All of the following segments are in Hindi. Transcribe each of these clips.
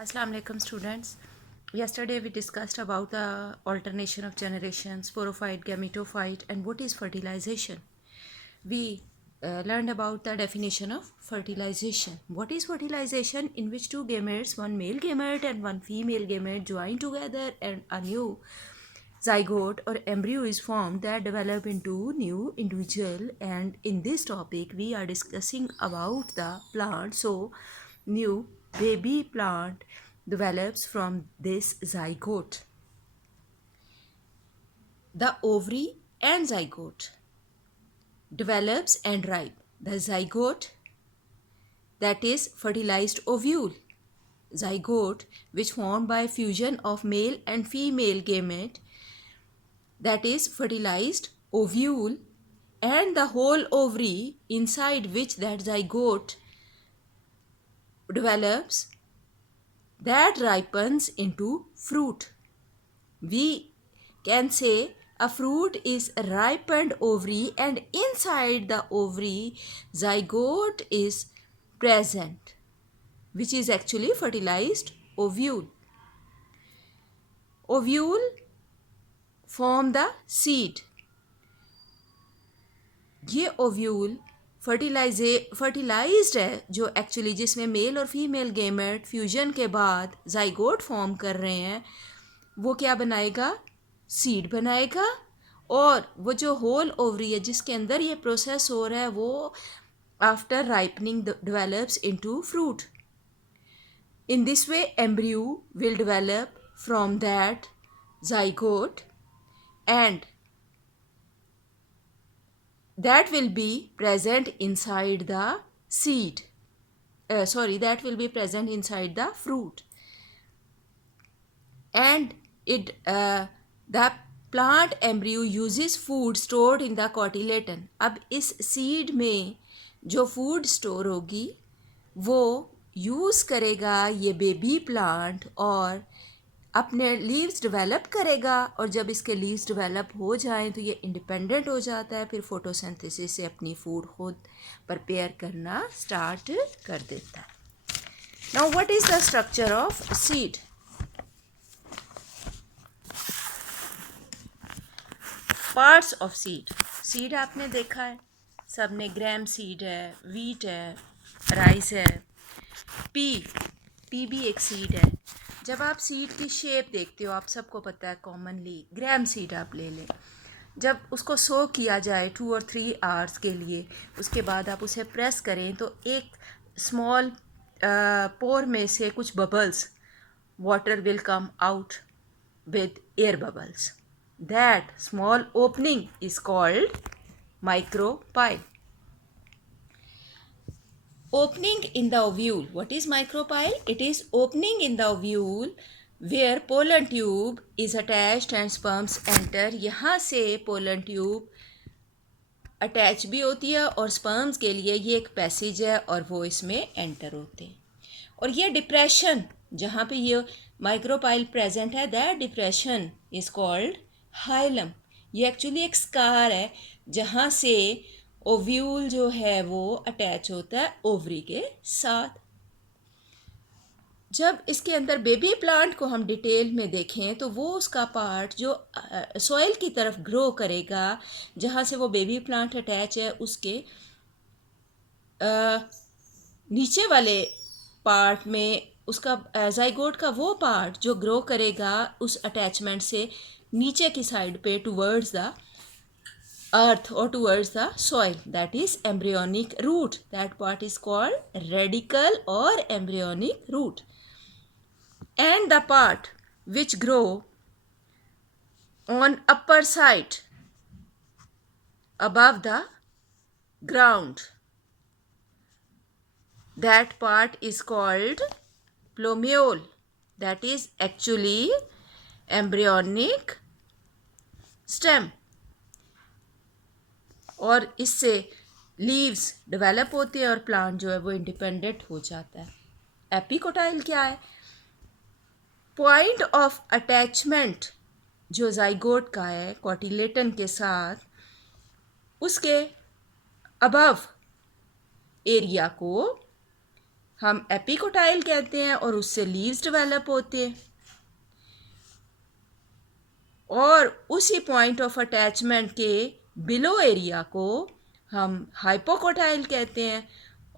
Assalamu alaikum students. Yesterday we discussed about the alternation of generations, sporophyte, gametophyte, and what is fertilization. We learned about the definition of fertilization. What is fertilization? In which two gametes, one male gamete and one female gamete, join together and a new zygote or embryo is formed that develop into new individual. And in this topic we are discussing about the plant. So new baby plant develops from this zygote. The ovary and zygote develops and ripe. The zygote, that is fertilized ovule. Zygote, which formed by fusion of male and female gamete, that is fertilized ovule, and the whole ovary inside which that zygote develops, that ripens into fruit. We can say a fruit is a ripened ovary, and inside the ovary zygote is present, which is actually fertilized ovule. Ovule form the seed. ये ओव्यूल फर्टिलाइज्ड है, जो एक्चुअली जिसमें मेल और फीमेल गेमेट फ्यूजन के बाद जाइगोट फॉर्म कर रहे हैं, वो क्या बनाएगा? सीड बनाएगा. और वो जो होल ओवरी है जिसके अंदर ये प्रोसेस हो रहा है, वो after ripening develops into fruit. In this way, embryo will develop from that zygote, and that will be present inside the seed. That will be present inside the fruit. And the plant embryo uses food stored in the cotyledon. अब इस seed में जो food store होगी वो यूज़ करेगा ये बेबी प्लांट, और अपने लीव्स डेवलप करेगा. और जब इसके लीव्स डेवलप हो जाएं तो ये इंडिपेंडेंट हो जाता है, फिर फोटोसिंथेसिस से अपनी फूड खुद प्रिपेयर करना स्टार्ट कर देता है. Now what is the structure of seed? Parts of seed. Seed आपने देखा है सबने, ग्राम सीड है, वीट है, राइस है, पी भी एक सीड है. जब आप सीड की शेप देखते हो, आप सबको पता है कॉमनली ग्राम सीड आप ले लें. जब उसको सो किया जाए 2 और 3 आवर्स के लिए, उसके बाद आप उसे प्रेस करें तो एक स्मॉल पोर में से कुछ bubbles, water will come out with air bubbles. That small opening is called micropyle. Opening in the ovule. What is micropyle? It is opening in the ovule where pollen tube is attached and sperms enter. यहाँ से pollen tube अटैच भी होती है और स्पर्म्स के लिए ये एक पैसेज है और वो इसमें एंटर होते हैं. और ये डिप्रेशन जहाँ पे ये माइक्रोपाइल प्रेजेंट है, that depression is called hilum. ये एक्चुअली एक स्कार है जहाँ से ओव्यूल जो है वो अटैच होता है ओवरी के साथ. जब इसके अंदर बेबी प्लांट को हम डिटेल में देखें तो वो उसका पार्ट जो सॉइल की तरफ ग्रो करेगा, जहाँ से वो बेबी प्लांट अटैच है, उसके नीचे वाले पार्ट में उसका जाइगोट का वो पार्ट जो ग्रो करेगा उस अटैचमेंट से नीचे की साइड पे टुवर्ड्स द अर्थ और towards the soil, that is embryonic root. That part is called radicle और embryonic root. And the part which grow on upper side above the ground, that part is called plumule. That is actually embryonic stem. और इससे लीव्स डेवलप होते हैं और प्लांट जो है वो इंडिपेंडेंट हो जाता है. एपिकोटाइल क्या है? पॉइंट ऑफ अटैचमेंट जो जाइगोट का है कोटिलेटन के साथ, उसके अबव एरिया को हम एपिकोटाइल कहते हैं और उससे लीव्स डेवलप होते हैं, और उसी पॉइंट ऑफ अटैचमेंट के बिलो एरिया को हम हाइपोकोटाइल कहते हैं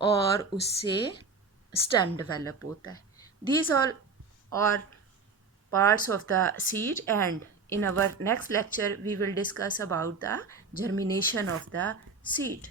और उससे स्टेम डेवलप होता है. These all are parts of the seed, and in our next lecture we will discuss about the germination of the seed.